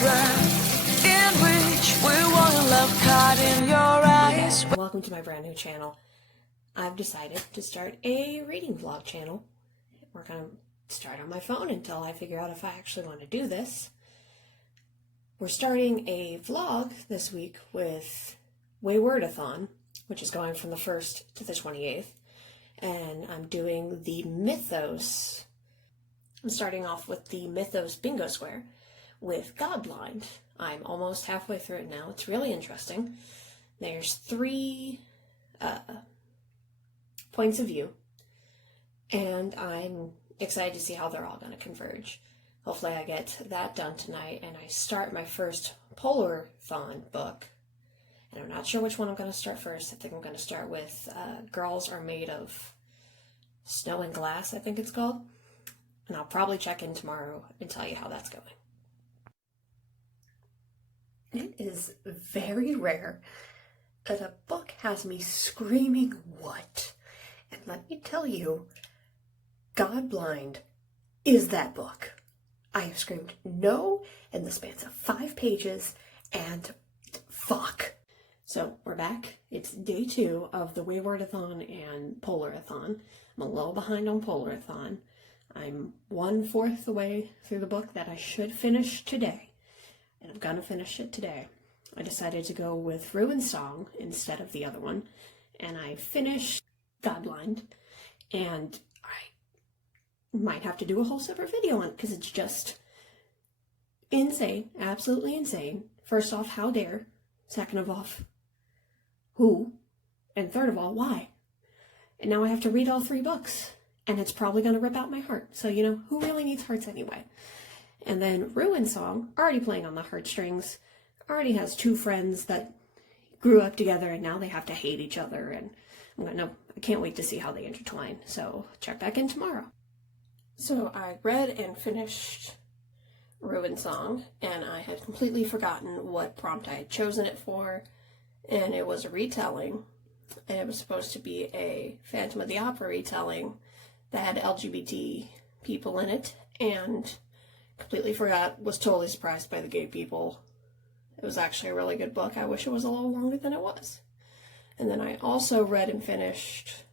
in which we want love caught in your eyes. Welcome to my brand new channel. I've decided to start a reading vlog channel. We're going to start on my phone until I figure out if I actually want to do this. We're starting a vlog this week with read-a-thon, which is going from the 1st to the 28th. And I'm doing the Mythos. I'm starting off with the Mythos Bingo Square with Godblind. I'm almost halfway through it now. It's really interesting. There's 3 points of view, and I'm excited to see how they're all going to converge. Hopefully I get that done tonight, and I start my first Polarthon book. And I'm not sure which one I'm going to start first. I think I'm going to start with Girls Are Made of Snow and Glass, I think it's called. And I'll probably check in tomorrow and tell you how that's going. It is very rare that a book has me screaming, "What?" And let me tell you, Godblind is that book. I have screamed no in the span of 5 pages, and fuck. So we're back. It's day 2 of the read-a-thon and Polarthon. I'm a little behind on Polarthon. I'm 1/4 the way through the book that I should finish today, and I'm gonna finish it today. I decided to go with Ruinsong instead of the other one, and I finished Godblind, and I might have to do a whole separate video on it because it's just insane, absolutely insane. First off, how dare? Second of all, who? And third of all, why? And now I have to read all 3 books, and it's probably going to rip out my heart. So, you know, who really needs hearts anyway? And then Ruinsong, already playing on the heartstrings, already has 2 friends that grew up together, and now they have to hate each other, and I can't wait to see how they intertwine. So check back in tomorrow. So I read and finished Ruinsong, and I had completely forgotten what prompt I had chosen it for, and it was a retelling, and it was supposed to be a Phantom of the Opera retelling that had LGBT people in it, and completely forgot, was totally surprised by the gay people. It was actually a really good book. I wish it was a little longer than it was. And then I also read and finished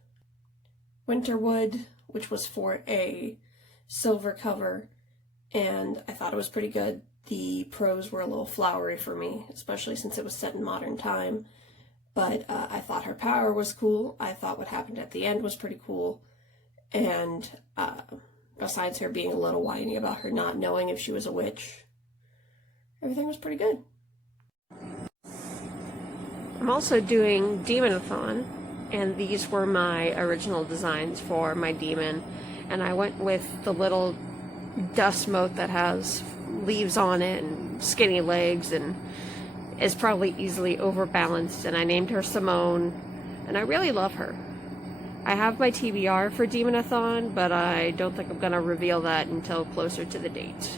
Winterwood, which was for a silver cover, and I thought it was pretty good. The prose were a little flowery for me, especially since it was set in modern time, but I thought her power was cool. I thought what happened at the end was pretty cool, and besides her being a little whiny about her not knowing if she was a witch, everything was pretty good. I'm also doing Demon-a-thon, and these were my original designs for my demon, and I went with the little dust mote that has leaves on it and skinny legs and is probably easily overbalanced, and I named her Simone, and I really love her. I have my TBR for Demon-a-thon, but I don't think I'm going to reveal that until closer to the date.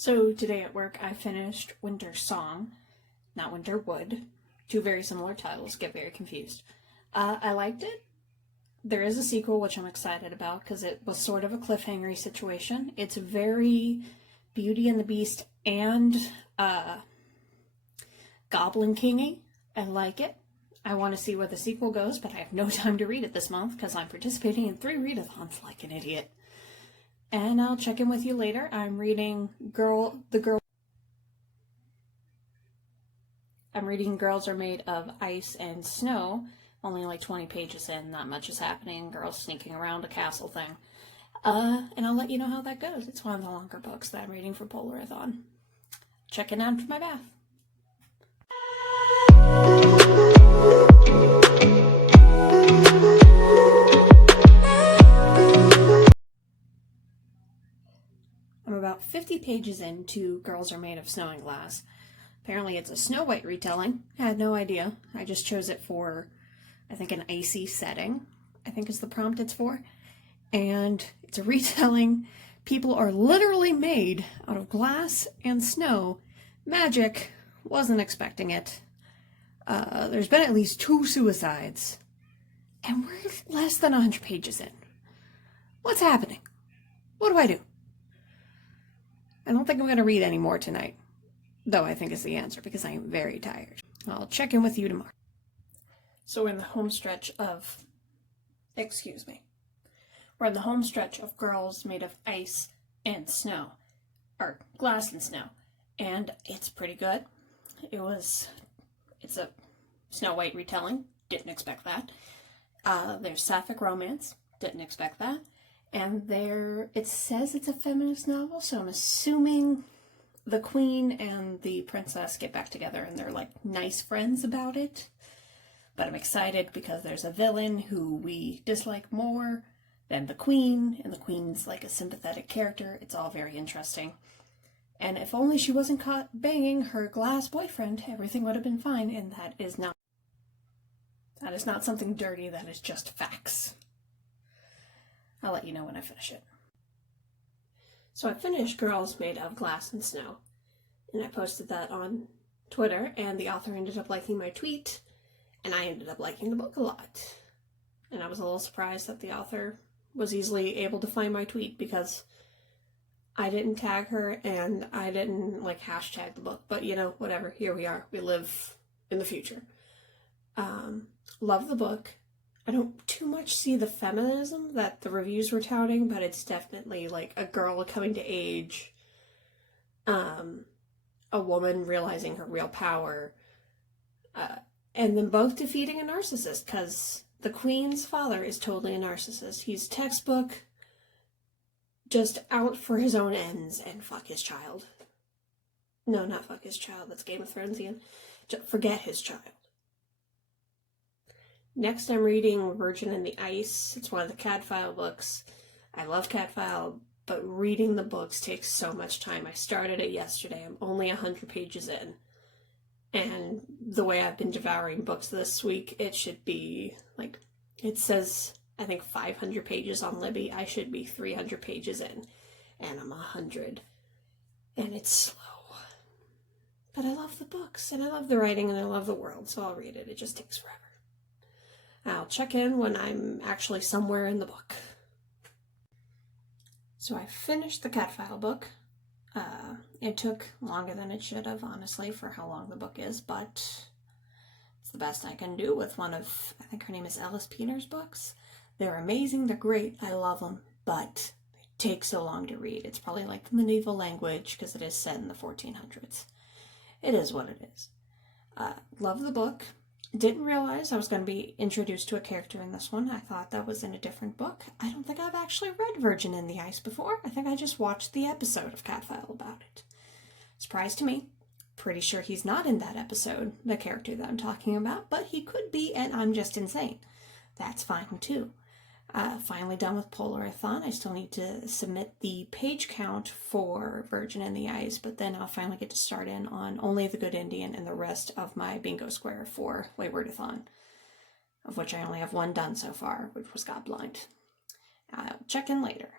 So today at work I finished Wintersong, not Winterwood. 2 very similar titles, get very confused. I liked it. There is a sequel, which I'm excited about because it was sort of a cliffhangery situation. It's very Beauty and the Beast and Goblin King-y. I like it. I want to see where the sequel goes, but I have no time to read it this month because I'm participating in 3 read-a-thons like an idiot. And I'll check in with you later. I'm reading Girls Are Made of Ice and Snow. Only like 20 pages in, not much is happening. Girls sneaking around a castle thing. And I'll let you know how that goes. It's one of the longer books that I'm reading for Polarthon. Checking out for my bath. I'm about 50 pages into Girls Are Made of Snow and Glass. Apparently it's a Snow White retelling. I had no idea. I just chose it for, I think, an icy setting, I think is the prompt it's for. And it's a retelling. People are literally made out of glass and snow. Magic. Wasn't expecting it. There's been at least 2 suicides. And we're less than 100 pages in. What's happening? What do I do? I don't think I'm going to read any more tonight. Though I think is the answer, because I am very tired. I'll check in with you tomorrow. So we're in the home stretch of... Excuse me. We're in the home stretch of girls made of ice and snow. Or glass and snow. And it's pretty good. It's a Snow White retelling. Didn't expect that. There's sapphic romance. Didn't expect that. And it says it's a feminist novel, so I'm assuming the queen and the princess get back together and they're like nice friends about it. But I'm excited because there's a villain who we dislike more than the queen, and the queen's like a sympathetic character. It's all very interesting. And if only she wasn't caught banging her glass boyfriend, everything would have been fine, and that is not something dirty, that is just facts. I'll let you know when I finish it. So I finished Girls Made of Glass and Snow, and I posted that on Twitter, and the author ended up liking my tweet, and I ended up liking the book a lot. And I was a little surprised that the author was easily able to find my tweet, because I didn't tag her, and I didn't, hashtag the book, but, whatever, here we are. We live in the future. Love the book. I don't too much see the feminism that the reviews were touting, but it's definitely a girl coming to age, a woman realizing her real power, and then both defeating a narcissist, because the queen's father is totally a narcissist. He's textbook, just out for his own ends, and fuck his child. No, not fuck his child, that's Game of Thronesian. Forget his child. Next, I'm reading Virgin in the Ice. It's one of the Cadfile books. I love Cadfile, but reading the books takes so much time. I started it yesterday. I'm only 100 pages in. And the way I've been devouring books this week, it should be, it says, I think 500 pages on Libby. I should be 300 pages in. And I'm 100. And it's slow. But I love the books, and I love the writing, and I love the world, so I'll read it. It just takes forever. I'll check in when I'm actually somewhere in the book. So I finished the Catfile book. It took longer than it should have, honestly, for how long the book is, but it's the best I can do with one of, I think her name is Ellis Peener's books. They're amazing, they're great, I love them, but they take so long to read. It's probably like the medieval language, because it is set in the 1400s. It is what it is. Love the book. Didn't realize I was going to be introduced to a character in this one. I thought that was in a different book. I don't think I've actually read Virgin in the Ice before. I think I just watched the episode of Catfile about it. Surprise to me. Pretty sure he's not in that episode, the character that I'm talking about, but he could be, and I'm just insane. That's fine too. Finally done with Polarthon. I still need to submit the page count for Virgin in the Ice, but then I'll finally get to start in on Only the Good Indian and the rest of my bingo square for read-a-thon, of which I only have one done so far, which was Godblind. I'll check in later.